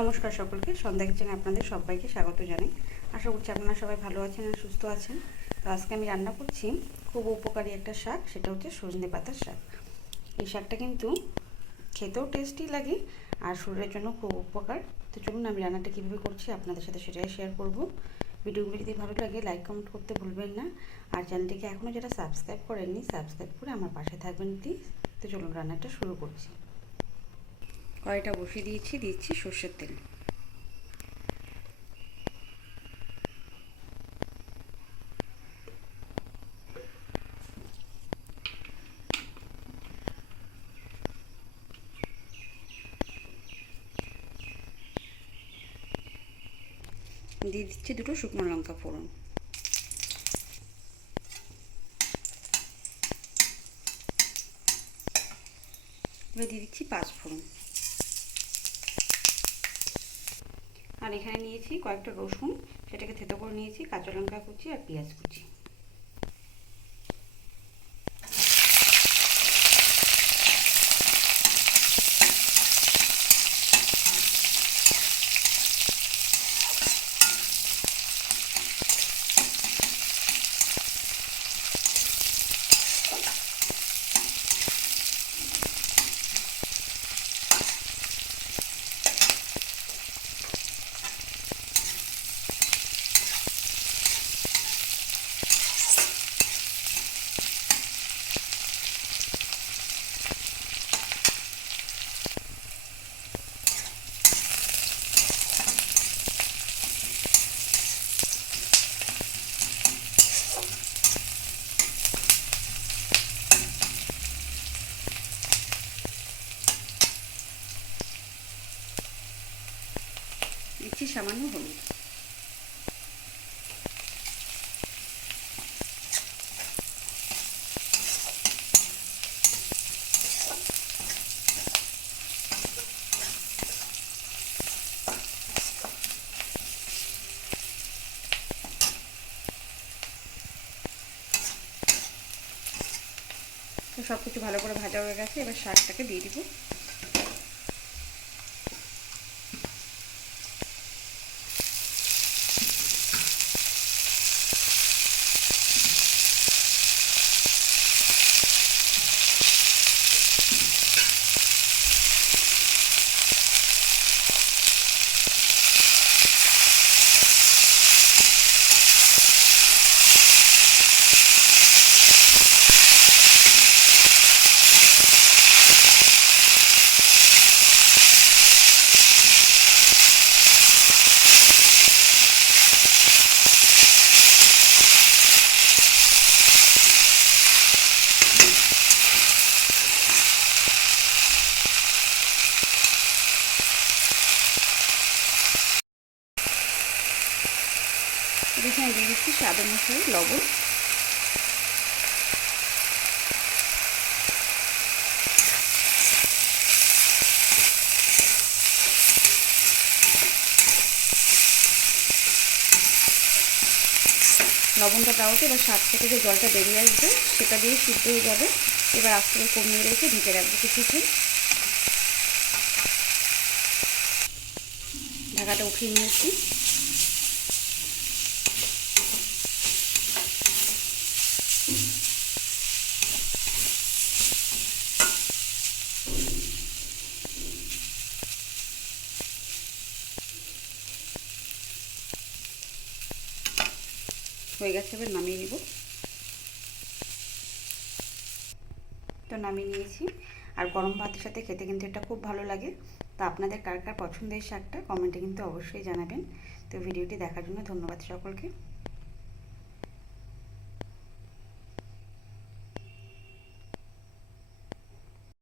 নমস্কার সকলকে, সন্ধ্যা কিচেনে আপনাদের সবাইকে স্বাগত জানাই। আশা করছি আপনারা সবাই ভালো আছেন আর সুস্থ আছেন। তো আজকে আমি রান্না করছি খুব উপকারী একটা শাক, সেটা হচ্ছে সজনে পাতার শাক। এই শাকটা কিন্তু খেতেও টেস্টি লাগে আর শরীরের জন্য খুব উপকার। তো চলুন আমি রান্নাটা কীভাবে করছি আপনাদের সাথে সেটাই শেয়ার করব। ভিডিওগুলো যদি ভালো লাগে লাইক কমেন্ট করতে ভুলবেন না, আর চ্যানেলটিকে এখনও যারা সাবস্ক্রাইব করেননি সাবস্ক্রাইব করে আমার পাশে থাকবেন প্লিজ। তো চলুন রান্নাটা শুরু করছি। কড়াইটা বসিয়ে দিচ্ছি সর্ষের তেল। দিয়ে দিচ্ছি দুটো শুকনো লঙ্কা ফোড়ন। এবার দিয়ে দিচ্ছি 5 ফোড়ন। আর এখানে নিয়েছি কয়েকটা রসুন, সেটাকে থেতো করে নিয়েছি, কাঁচা লঙ্কা কুচি আর পেঁয়াজ কুচি। দিচ্ছি সামান্য হলুদ। তো সব কিছু ভালো করে ভাজা হয়ে গেছে, এবার শাকটাকে দিয়ে দিব। এখানে দিয়ে দিচ্ছি স্বাদ অনুসারে লবণ। লবণটা দেওয়াতে এবার শাক থেকে যে জলটা বেরিয়ে আসবে সেটা দিয়ে সিদ্ধ হয়ে যাবে। এবার আস্তে করে কমিয়ে রেখে ঢেকে রাখবো কিছুক্ষণ। ঢাকাটা উঠিয়ে নিয়েছি। হয়ে গেছে, এবার নামিয়ে নিব। তো নামিয়ে নিয়েছি, আর গরম ভাতের সাথে খেতে কিন্তু এটা খুব ভালো লাগে। তো আপনাদের কার কার পছন্দের শাকটা কমেন্টে কিন্তু অবশ্যই জানাবেন। তো ভিডিওটি দেখার জন্য ধন্যবাদ সকলকে।